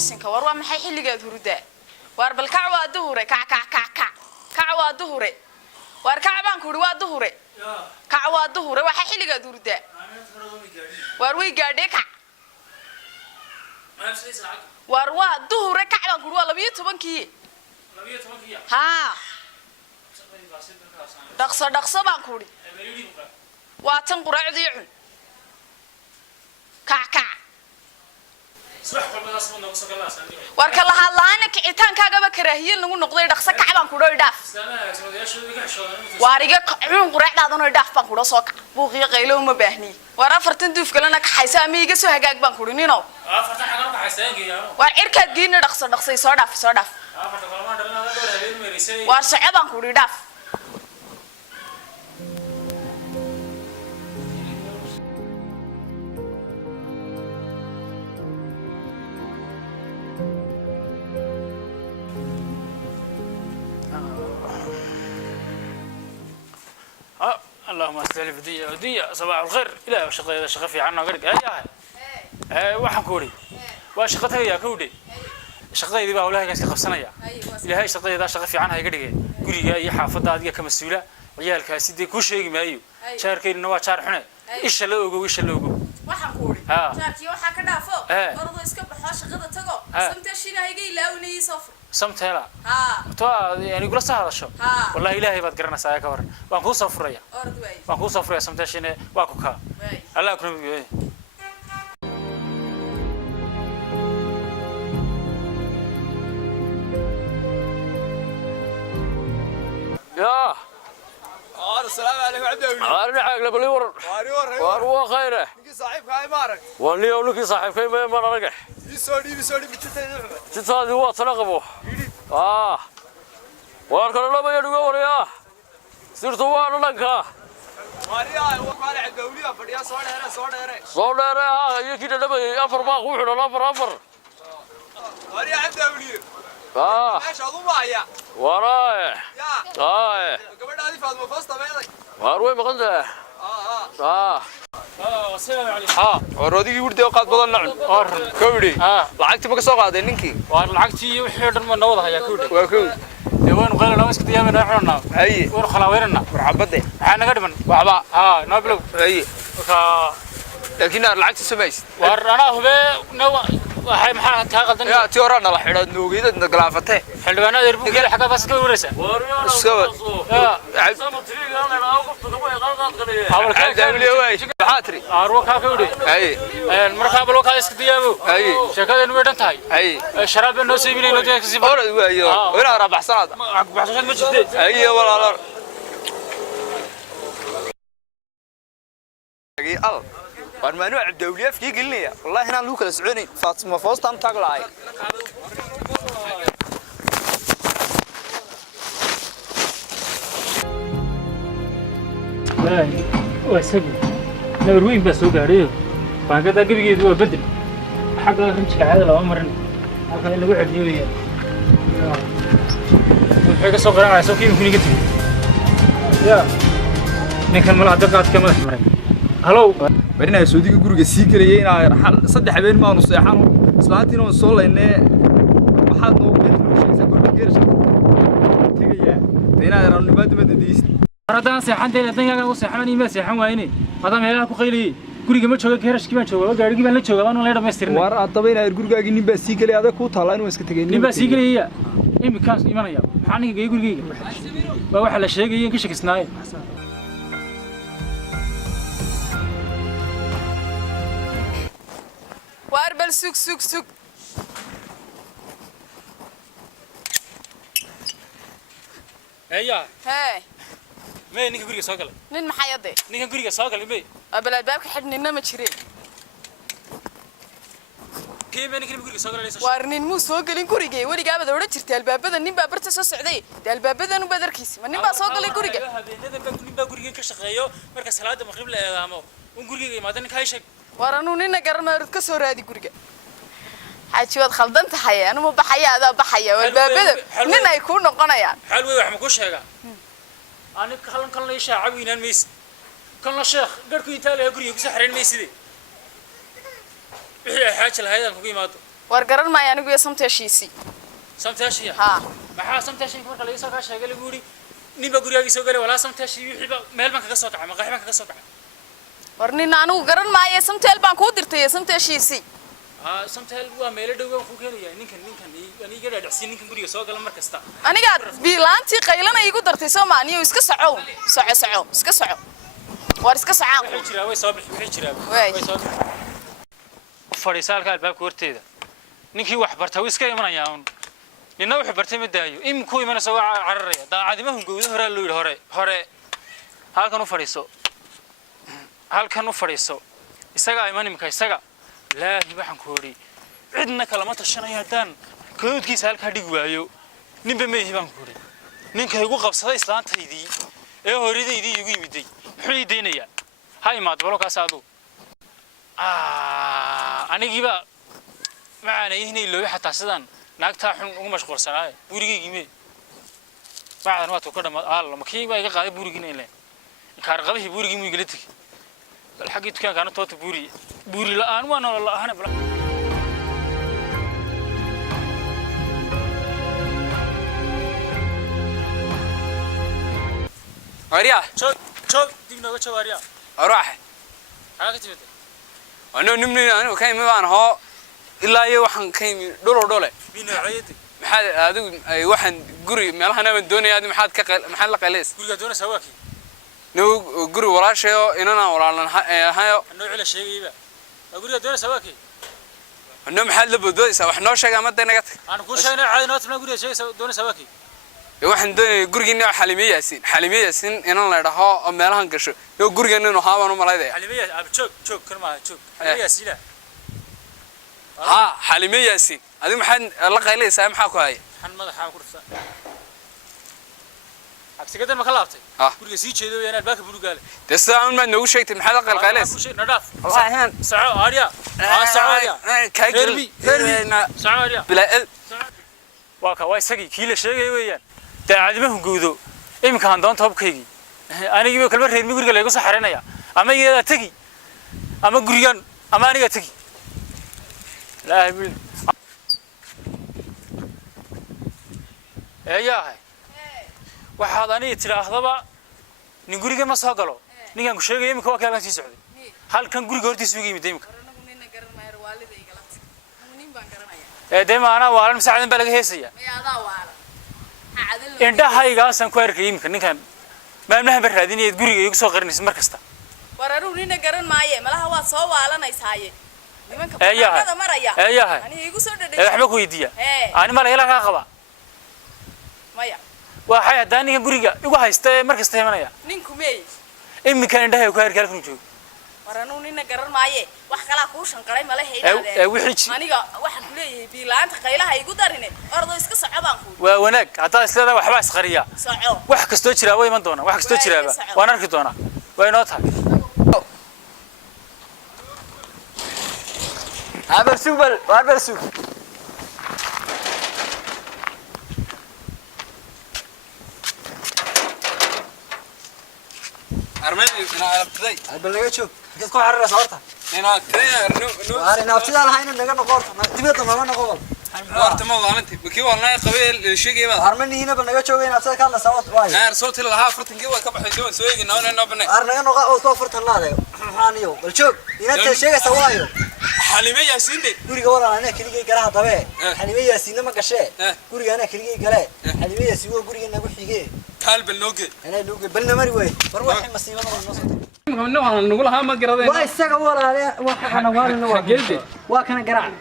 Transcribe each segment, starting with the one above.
bisinka war waa maxay xilligeed hurdaa war bal kac waa duhure kac waa duhure war kac baan ku waa duhure kac waa duhure waxa xilligeed hurdaa war way gaadhay kac war waa duhure kac baan ku waa 12kii ha dhaqso baan ku waa tan quraacdii cun kac war kala hadlaana kicitaankaaga ba karaahiye lagu noqday dhaqso kac baan ku dhaaf wariga cun quraacdaadana dhaaf baan ku soo kac buuqiyo qaylo uma baahni war afartan duuf kalena ka xaysa amiiga soo hagaag baan ku nino afartan xagar ka xaysaangeeyo war cirka diina dhaqso soo dhaaf war socod baan ku dhaaf اللهم استلف دي صباح الخير إلى شقة في عنا قرق هاي واحد كوري وشقتها يا كودي شقتها دي بقى ولا هي كسر سنة إلى هاي شقتها ده شقة في عنها قرق قولي يا حافظة هذه كمسؤولة عيال كاسيدي كل شيء ما أيو شاركين النواة شارحنا إيش اللوجو واحد كوري شاركي واحد كذا فوق برضو إسكب حاش غدا تجو سمتشينا هيجي لاوني صفر سمتها تو يعني يقول صح هذا شو والله إلهي بتقرنا سايا كور وانكو صفرية وانكو صفرية سمتشينا واكوكا الله يكرمك يا السلام عليكم عبد الله. أنا عاقل بليور. وارو خيره. نقي صاحبك هاي مارك. واللي ولك صاحبك ما رجع. بيسودي بتتنى. تتهادي واتنقبوا. واركن الله بيدعو وريا. سيرتوا وانا لنكا. واريا هو قال عبد الله فديا صورة يكيد لبي أفر ما خوي حنا أفر. واريا عبد الله. ايش هذو معايا؟ وراي. يا. قبل هذه فاضي فاصله بينك. واروي مقلده. السلام عليكم. ورودي يودي وقت بدل نعم. كودي. لعقتي بقى سوق هذا نينكي. لعقتي وحيد ما نوضها يا كودي. وكود. يوين قال لنا مسكت يا من عنا. أي. ورخلاويرنا. مرحبا. حنا قدمن. وحبا. نابلو. أي. لكن لعقتي سميست. ورنا هو نو waxay maxaa ka qaldan yaa tiorana la xidho nuugida galaafatay xildhibaanada irbuga xaga bas ka waraysa xaatri arwa ka wadi ay markaa bal ka iska diyaabo ay shaqadan way dhantahay ay sharaab noo siibinayno dadka si hore waayo ila rabaxsanaad baxsan ma jirtay ay walaalo al وأنا عبد الله في قلني والله هنا لوك السعوني فاطمة فوز تام تقلعي لا واسقي نروين بس هو قاريه فكذا قبي هو بدل حق رمش هذا لو أمرنا هذا اللي وعد يويا حاجة صغيرة على سوكي ممكن يقتل يا نكمل ملعقات كمان حمرين هلو برينا سعودي guriga sii galay inaa saddex habeen ma aanu seexano islaantiina oo soo leynay waxaad noo sheegaysaa guriga geerasha tagaya inaa yaraan nimaad madadiis aradaan seexantay dadkaaga oo seexanay ma seexan waayeen madam heelaha ku qayliyay guriga ma jooga geerashkii baan joogaa gaarigii baan la joogaa waan la dhameystirnay war adaba inaa gurigaagi nin baa sii galay adag ku taala inuu iska tagay nin baa sii galay imikaas imanaya maxaa ninka gurigayga waa waxa la sheegay in ka shakisnaayo واربل سوق ايوه هاي ما نيجي غوريga soo galay nin maxay aday ninka guriga soo galay may abal albaabka xidhnina ma jireen keema ninka guriga soo galay war nin muu soo galin gurigay warigaabada oran jirtay albaabada nin baa barta soo socday albaabadanu badarkiis ma nin baa soo galay guriga habeenadan nin baa guriga ka shaqeeyo marka salaada maghrib la eedaamo guriga imaadana ka sheeg waranu nina garmaarud ka soo raadi guriga xaaji wad khaldan tahay anu ma baxaya adaa baxaya walbaabada nin ay ku noqonayaan xal way wax ma ku sheega ani kan la shaaca wiinaan mees kan la sheekh garku inta la guriga ku saxreen meeside wixii xaaji lahayd aan ku imaado war garan maayo anigu iyo samteeshiisi samteeshiya ha maxaa samteeshin marka la isoo ka sheegay lagu yiri ninba gurigaaga soo galay walaa samteeshi wixiiba meel baan kaga soo kacay maqax baan kaga soo kacay war nin anigu garan maayo samteel baan ku dirtay samteeshiisi samteel waa meel dhow aan ku keenayaa ninkan aniga dhacsi ninkan guriga soo gala mar kasta aniga biilaantii qaylana igu dartay Soomaaliya iska soco iska soco war iska socaan wixii jiraa way soo bixi wixii jiraa way soo fariisaalka albaabka horteeda ninkii wax bartay iska imanaya nina wuxuu bartay ma daayo imku imanaysa waa cararaya daacadimahu gowda hore loo yiri hore halkan u fadhiiso isaga ay manimka isaga laahi waxaan ku hori cidna kala ma tashanayo hadaan koodkiisa halka dhig waayo ninba meehi baan ku hori ninka igu qabsaday islaantaydii ee horidaydii igu yimiday muxuu ideenaya ha imaad baro ka saado anigiiba macaanayinay loo xataa sidaan naagta xun ugu mashquulsanaay burigeygiime bacdan waa ka dhamaad alla makii baa iga qaaday burigina ilaa kaar qabahi burigi mu igala tagi bal xaqii tukaan kana toota buri la'aan waa nolol la'aan bal Arya joog dib nooga joog Arya أروح xaga timid أنا نمني أنا وكاي ما أنا هو إلا يوحن كاي دولة bina ciid محل هذا يوحن قري مالها أنا من دوني هذا محل قليس guriga doona sawaaki نو قري ولا شيء إننا ولا لنا هاي nooc la sheegayba guriga doona sawaaki إنه محل بدوي وحنا شيء ما تنا قت aan ku sheegnay caadi noot ma guriga sheegay doona sawaaki يوحن دوني قري إنه حليمية ياسين إننا لا رها مالها نكشوا يو قري إنه هوا ما لا xalimiya ab joog kalma joog xalimiya sila ها حليمية ياسين هذا محل الله قليس سام حاكو هاي xan madaxa ku rufta agsigadan ma ka laabtay guriga sii jeedo inaan baaka bulugaale تسا ما نو شيء محل قليس nadaaf والله هان saco Arya saco Arya كاي saco Arya بلا waa ka waa isagii kii la sheegay weeyaan daacadimahu gowdo imka aan doonto habkaygi aniga kalba reer mi guriga leeyahay soo xareynaya ama iyada tagi ama gurigan ama aniga tagi laahi bil eeyahay waxaad aniga tiraahdaba nin guriga ma soo galo ninkan ku sheegay imka waa kaaban sii socday halkan guriga hortiisa ugu yimid imka deemaana waalan masaacidan baa laga heesaya indhahaygaasaan ku arkay imka ninkan maamnaha baraadinayay guriga igu soo qarinaysa mar kasta wararu nina garan maaye malaha waa soo waalanaysaay nimanka baaqada maraya ani igu soo dhadhay waxba ku weydiiya ani ma la ka qaba maya waxay hadaan ninka guriga igu haysta mar kasta imanaya ninku meey imka indhahay ku arkay halkan joogo waranu nina garan maaye wax kala ku shanqaray mala heeynaade wixii aniga waxaan ku leeyahay biilaanta qaylaha igu darine ordo iska socodaan ku waa wanaag hadaa isleedahay waxba isqariya soco wax kasto jira way iman doona wax kasto jiraaba waan arki doona way noo tahay أبرسوك أرمي أنا أبتدي بل شوف كيف كل حرة صارتها أنا أبتدي أنا أبتدي على هاي نجنا نقول نكتبه ما نقول وأنت ما ظننتي بكي والله قبيل شيء كذا أرمني هنا بنجا شوف هنا أبتدي كان صوت وايد أنا صوت لها فرتين جوا كم حيدون سوي إنه بني أرمني نقول صوت الله ده حانيو بل شوف هنا تشيء سوايو حليمي ياسين دي guriga walaal ana kaliya garaha dabe xalimiya siina ma gashay guriga ana kaliya galay xalimiya si waa guriga nagu xigee قلب النوجي ana luuga balna mari way war waxay masiibada noo soo إنه أنا نقول ها ما قرأنا waa isaga walaal waxa ana waalna waa جلدي waa kana garac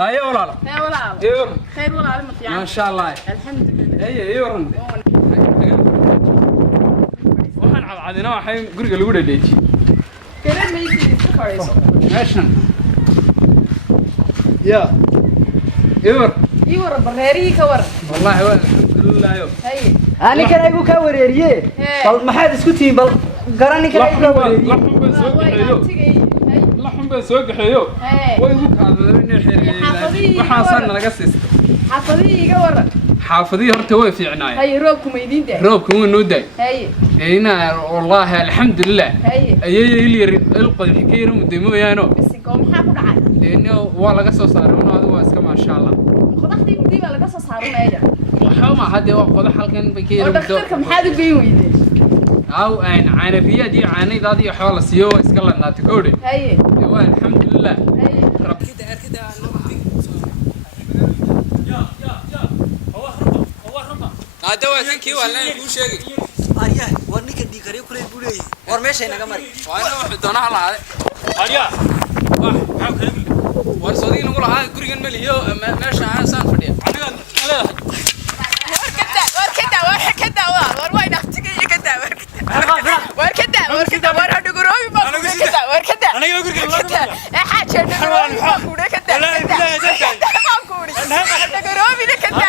أيوة ولا ee walaal أيوة khayr walaal ma fiican ما شاء الله alxamdulillah أيوة waxaan cadcadina waxay guriga lagu dhadheeji garan maysid iska fariiso meeshan ya ewer ii wara bareerihi ka war wallahi waa alxamdulillah hay ani kana igu ka wareeriye bal maxaad isku tiin bal garani kana igu ka wareeriye laxun baan soo gaxeeyo way ugu kaadadeen inay xiriiriyeen waxaan san naga siistay xafadii iga waran حافظي هرت هو في عناية هاي روبكم يدين ده روبكم هو نوداي هاي هنا والله الحمد لله هاي اللي القى الحكاية مدمو يانو بس كم حافظ عاد لأنه والله قصة صار هذا واسكت ما شاء الله قدحتي مدي ولا قصص صاروا ماجا وحوما هذا وقضى حلقين بكير ودكتوركم حادو جاي ويدي أو عن الرياض دي عن ذاتي حول السيو إسكال ناتكوري هاي الحمد لله هاي رب كده هو ربا هذا واسكي ولا يقول شيء aryaha war ninkan dhiigariyo kulay buu leeyahay war meeshay naga mari وأنا واحد دون على هذا أريا واحد كلام ورصدي نقول هاي قرية مليو ماشي عن سان فدي وركدا وين اختك كدا وركدا ورهدو غروبي ما وركدا أنا يقول لك كدا حاجه غروبي ما كدا لا لا لا غروبي كدا